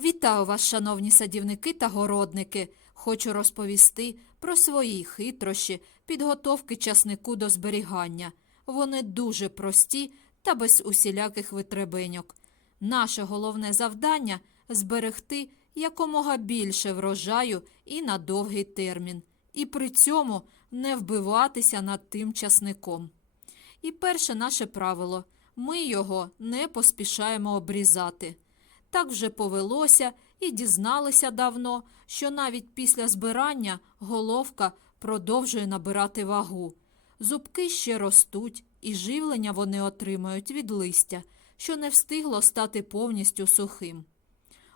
Вітаю вас, шановні садівники та городники. Хочу розповісти про свої хитрощі підготовки часнику до зберігання. Вони дуже прості та без усіляких витребеньок. Наше головне завдання зберегти якомога більше врожаю і на довгий термін, і при цьому не вбиватися над тим часником. І перше наше правило ми його не поспішаємо обрізати. Так вже повелося і дізналися давно, що навіть після збирання головка продовжує набирати вагу. Зубки ще ростуть, і живлення вони отримають від листя, що не встигло стати повністю сухим.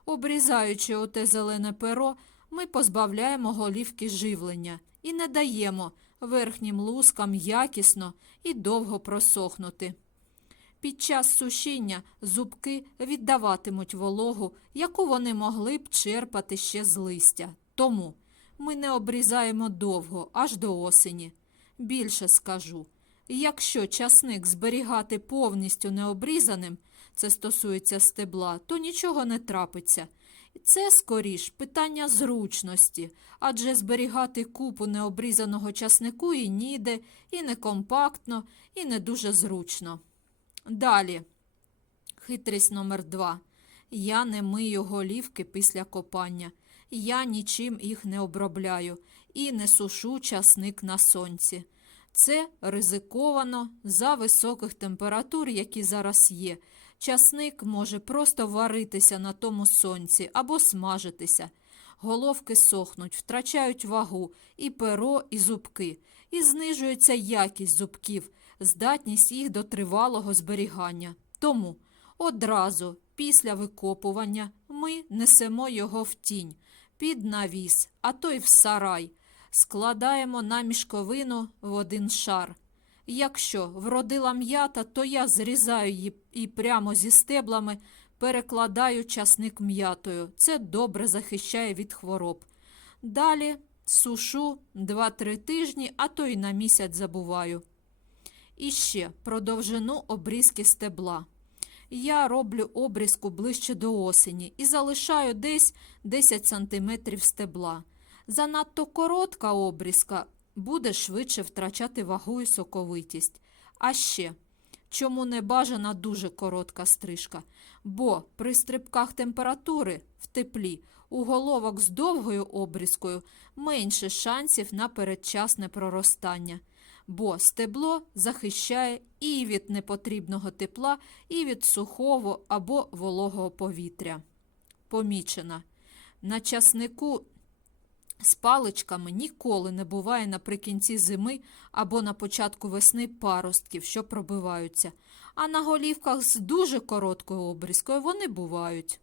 Обрізаючи оте зелене перо, ми позбавляємо голівки живлення і не даємо верхнім лускам якісно і довго просохнути. Під час сушіння зубки віддаватимуть вологу, яку вони могли б черпати ще з листя. Тому ми не обрізаємо довго, аж до осені. Більше скажу, якщо часник зберігати повністю необрізаним, це стосується стебла, то нічого не трапиться. Це скоріш питання зручності, адже зберігати купу необрізаного часнику і ніде, і не компактно, і не дуже зручно. Далі. Хитрість номер два. Я не мию голівки після копання. Я нічим їх не обробляю і не сушу часник на сонці. Це ризиковано за високих температур, які зараз є. Часник може просто варитися на тому сонці або смажитися. Головки сохнуть, втрачають вагу і перо, і зубки, і знижується якість зубків, здатність їх до тривалого зберігання. Тому одразу після викопування ми несемо його в тінь, під навіс, а то й в сарай, складаємо на мішковину в один шар. Якщо вродила м'ята, то я зрізаю її і прямо зі стеблами перекладаю часник м'ятою. Це добре захищає від хвороб. Далі сушу 2-3 тижні, а то й на місяць забуваю. І ще про довжину обрізки стебла. Я роблю обрізку ближче до осені і залишаю десь 10 см стебла. Занадто коротка обрізка буде швидше втрачати вагу і соковитість. А ще, чому не бажана дуже коротка стрижка? Бо при стрибках температури в теплі у головок з довгою обрізкою менше шансів на передчасне проростання бо стебло захищає і від непотрібного тепла, і від сухого або вологого повітря. Помічена. На часнику з паличками ніколи не буває наприкінці зими або на початку весни паростків, що пробиваються, а на голівках з дуже короткою обрізкою вони бувають.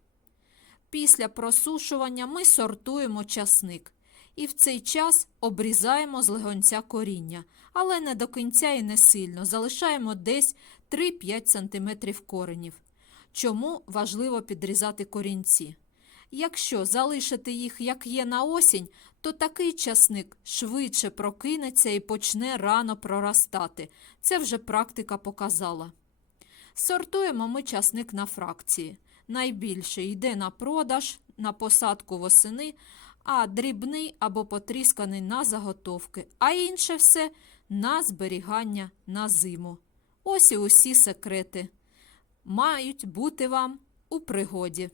Після просушування ми сортуємо часник і в цей час обрізаємо з легонця коріння, але не до кінця і не сильно, залишаємо десь 3-5 см коренів. Чому важливо підрізати корінці? Якщо залишити їх, як є на осінь, то такий часник швидше прокинеться і почне рано проростати. Це вже практика показала. Сортуємо ми часник на фракції. Найбільше йде на продаж, на посадку восени, а дрібний або потрісканий на заготовки, а інше все на зберігання на зиму. Ось і усі секрети мають бути вам у пригоді.